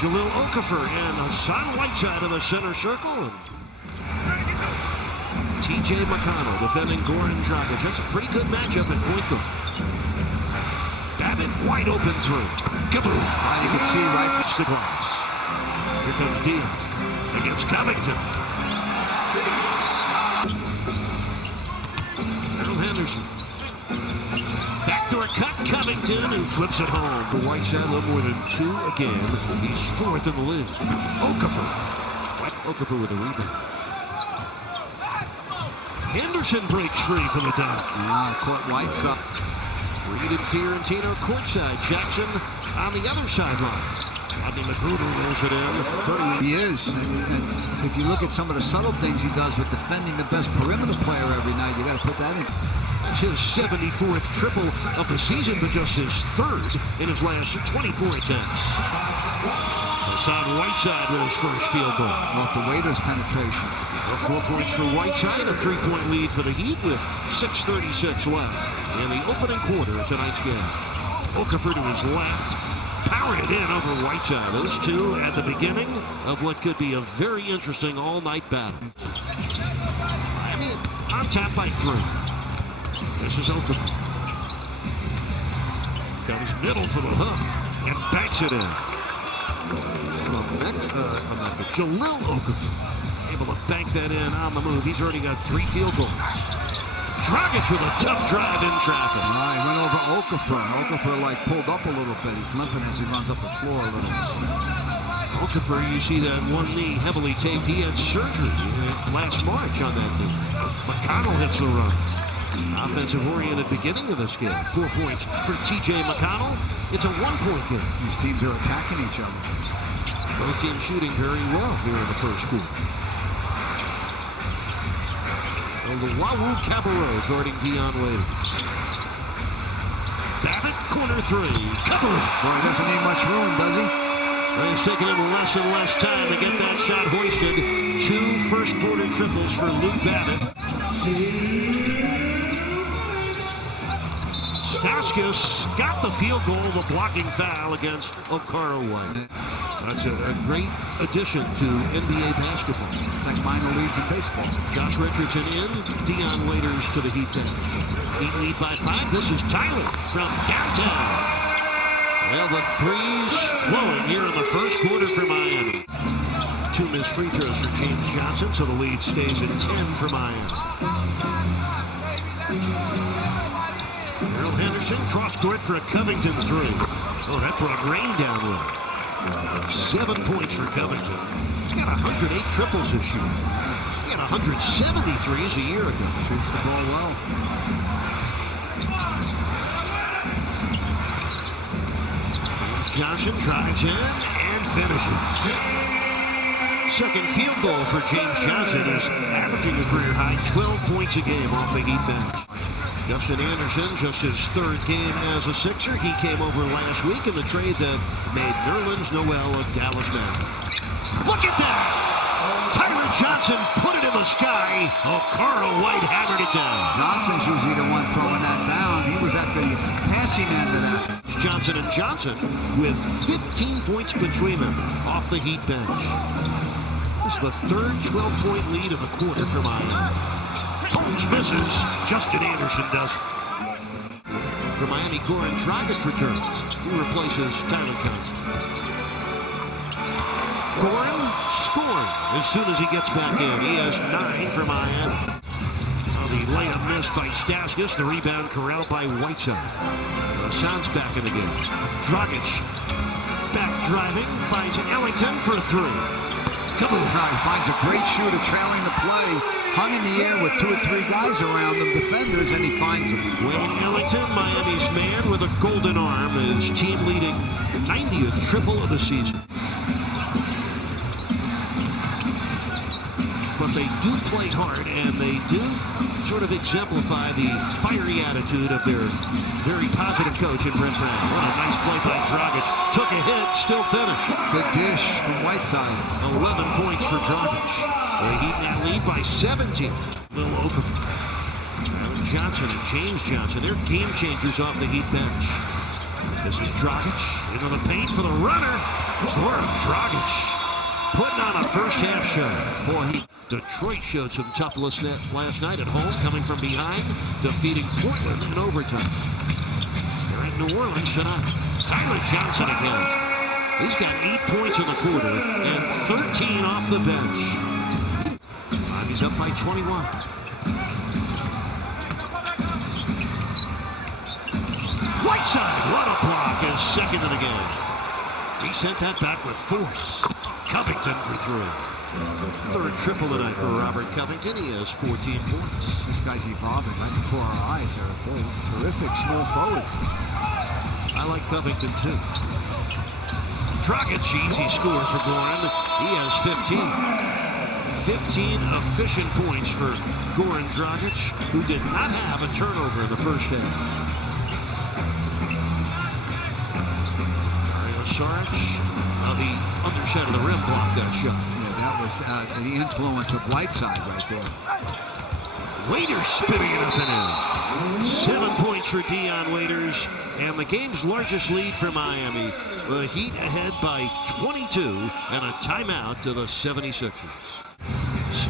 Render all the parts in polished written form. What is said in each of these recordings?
Jahlil Okafor and Hassan Whiteside in the center circle. TJ McConnell defending Goran Dragic. That's a pretty good matchup at point guard. Babbitt wide open through. Kaboom! You can see right from the glass. Here comes Dion against Covington. Earl Henderson. Backdoor cut, Covington, who flips it home. The Whiteside a little more than 2 again. He's 4th in the league. Okafor with a rebound. Henderson breaks free for the dunk. Court Whiteside. Reed and Fiorentino courtside. Jackson on the other sideline. Rodney McGruder rolls it in. He is. And if you look at some of the subtle things he does with defending the best perimeter player every night, you got to put that in. It's his 74th triple of the season, but just his 3rd in his last 24 attempts. Hassan Whiteside with his first field goal. Off the Waiters penetration. 4 points for Whiteside, a 3-point lead for the Heat with 6:36 left in the opening quarter of tonight's game. Okafor to his left, powered it in over Whiteside. Those two at the beginning of what could be a very interesting all-night battle. Miami on top by 3. This is Okafor. Comes middle for the hook and banks it in. Jahlil Okafor able to bank that in on the move. He's already got 3 field goals. Dragic with a tough drive in traffic. He went over Okafor. Okafor pulled up a little bit. He's limping as he runs up the floor a little. Okafor, you see that one knee heavily taped. He had surgery last March on that knee. McConnell hits the run. Offensive-oriented beginning of this game. 4 points for TJ McConnell. It's a 1-point game. These teams are attacking each other. Both teams shooting very well here in the first quarter. The Wahoo Cabarrot guarding Dion Waiters. Babbitt, corner 3. Cover. Boy, he doesn't need much room, does he? Well, he's taking him less and less time to get that shot hoisted. 2 first-quarter triples for Luke Babbitt. Stauskas got the field goal, the blocking foul against Okara White. That's a great addition to NBA basketball. It's like minor leagues in baseball. Josh Richardson in, Dion Waiters to the Heat bench. Heat lead by 5. This is Tyler from downtown. Well, the threes flowing here in the first quarter for Miami. 2 missed free throws for James Johnson, so the lead stays at 10 for Miami. Earl Henderson cross court for a Covington 3. Oh, that brought rain down with it. 7 points for Covington. He's got 108 triples this year. He had 173s a year ago. Shoots the ball well. James Johnson drives in and finishes. Second field goal for James Johnson is averaging a career high 12 points a game off the Heat bench. Justin Anderson, just his 3rd game as a Sixer. He came over last week in the trade that made Nerlens Noel a Dallas Maverick. Look at that! Tyler Johnson put it in the sky. Okara White hammered it down. Johnson's usually the one throwing that down. He was at the passing end of that. Johnson and Johnson with 15 points between them off the Heat bench. This is the 3rd 12-point lead of the quarter for Miami. Holmes misses. Justin Anderson does. For Miami, Goran Dragic returns. He replaces Tyler Johnson. Goran scoring as soon as he gets back in. He has 9 for Miami. The layup missed by Stauskas. The rebound corralled by Whiteside. Hassan's back in the game. Dragic back driving. Finds Ellington for 3. Kaboom. He finds a great shooter trailing the play. Hung in the air with 2 or 3 guys around him, defenders, and he finds him. Wayne Ellington, Miami's man with a golden arm, his team leading 90th triple of the season. But they do play hard, and they do sort of exemplify the fiery attitude of their very positive coach in Brent Brown. What a nice play by Dragic. Took a hit, still finished. Good dish from Whiteside. 11 points for Dragic. The Heat now lead by 17. Little open. Johnson and James Johnson, they're game changers off the Heat bench. This is Dragic into the paint for the runner. Goran Dragic putting on a first-half show. Detroit showed some toughness last night at home, coming from behind, defeating Portland in overtime. They're in New Orleans tonight. Tyler Johnson again. He's got 8 points in the quarter and 13 off the bench. He's up by 21. Whiteside, what a block, his second of the game. He sent that back with force. Covington for three. Third triple tonight for Robert Covington. He has 14 points. This guy's evolving right before our eyes. They're terrific small forwards. I like Covington too. Dragic, easy score for Goran. He has 15. 15 efficient points for Goran Dragic, who did not have a turnover in the first half. Dario Saric on the underside of the rim blocked that shot. Yeah, that was the influence of Whiteside right there. Waiters spinning it up and in. 7 points for Dion Waiters, and the game's largest lead for Miami. The Heat ahead by 22 and a timeout to the 76ers.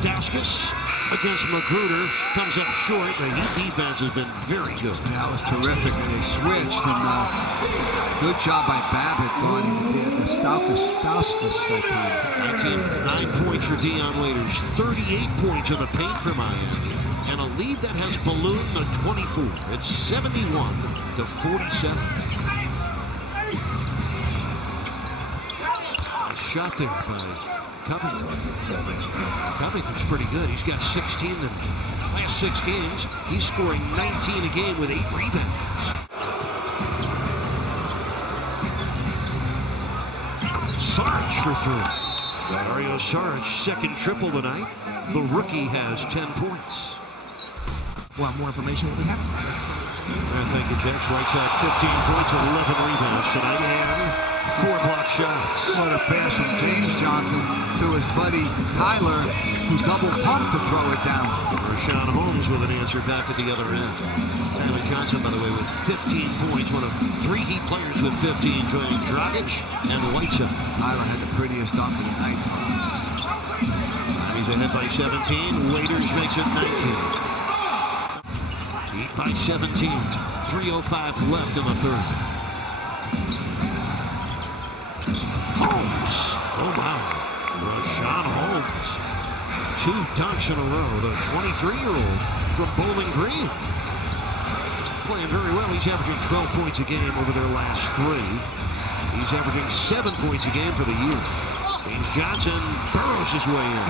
Stauskas against Magruder comes up short. The Heat defense has been very good. That was terrific. And they switched, and good job by Babbitt going to Stauskas that time. 9 points for Dion Waiters, 38 points in the paint for Miami, and a lead that has ballooned to 24. It's 71 to 47. A shot there by Covington. Covington's pretty good. He's got 16 in the last 6 games. He's scoring 19 a game with 8 rebounds. Saric for three. Dario Saric, second triple tonight. The rookie has 10 points. Want more information? What we have? Thank you, Jax. Right side, 15 points, 11 rebounds tonight, and 4 block shots. What a pass from James Johnson to his buddy Tyler, who double pumped to throw it down. Rashawn Holmes with an answer back at the other end. Tyler Johnson, by the way, with 15 points, one of 3 Heat players with 15, joining Dragic and Whiteside. Tyler had the prettiest dunk of the night. He's ahead by 17. Waiters makes it 19. Heat by 17. 3:05 left in the third. Holmes. Oh, wow. Rashawn Holmes. 2 dunks in a row. The 23-year-old from Bowling Green. Playing very well. He's averaging 12 points a game over their last 3. He's averaging 7 points a game for the year. James Johnson burrows his way in.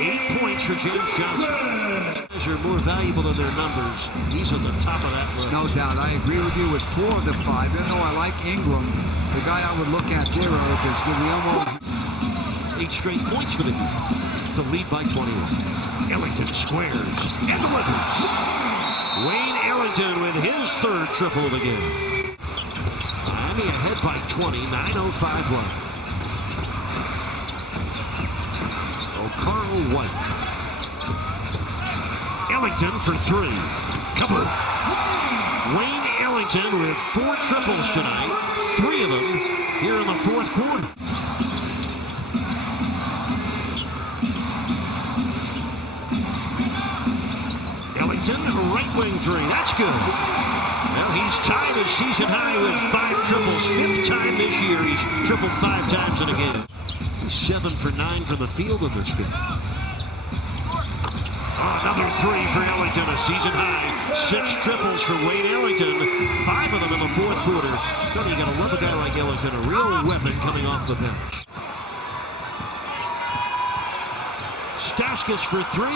8 points for James Johnson. Are more valuable than their numbers. He's on the top of that list. No doubt. I agree with you with 4 of the 5. Even though I like Ingram, the guy I would look at there is Guillermo. 8 straight points for the Heat to lead by 21. Ellington squares and delivers. Wayne Ellington with his 3rd triple of the game. Miami ahead by 20. 9:05 left. Carl White. Ellington for 3. Kaboom! Wayne Ellington with 4 triples tonight. 3 of them here in the 4th quarter. Ellington, right wing 3. That's good. Well, he's tied his season high with 5 triples. 5th time this year. He's tripled 5 times in a game. 7 for 9 from the field in this game. Another 3 for Ellington, a season high. 6 triples for Wayne Ellington. 5 of them in the 4th quarter. You gotta love a guy like Ellington, a real weapon coming off the bench. Stauskas for 3.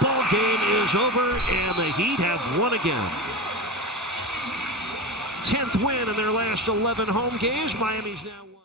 Ball game is over, and the Heat have won again. 10th win in their last 11 home games. Miami's now won.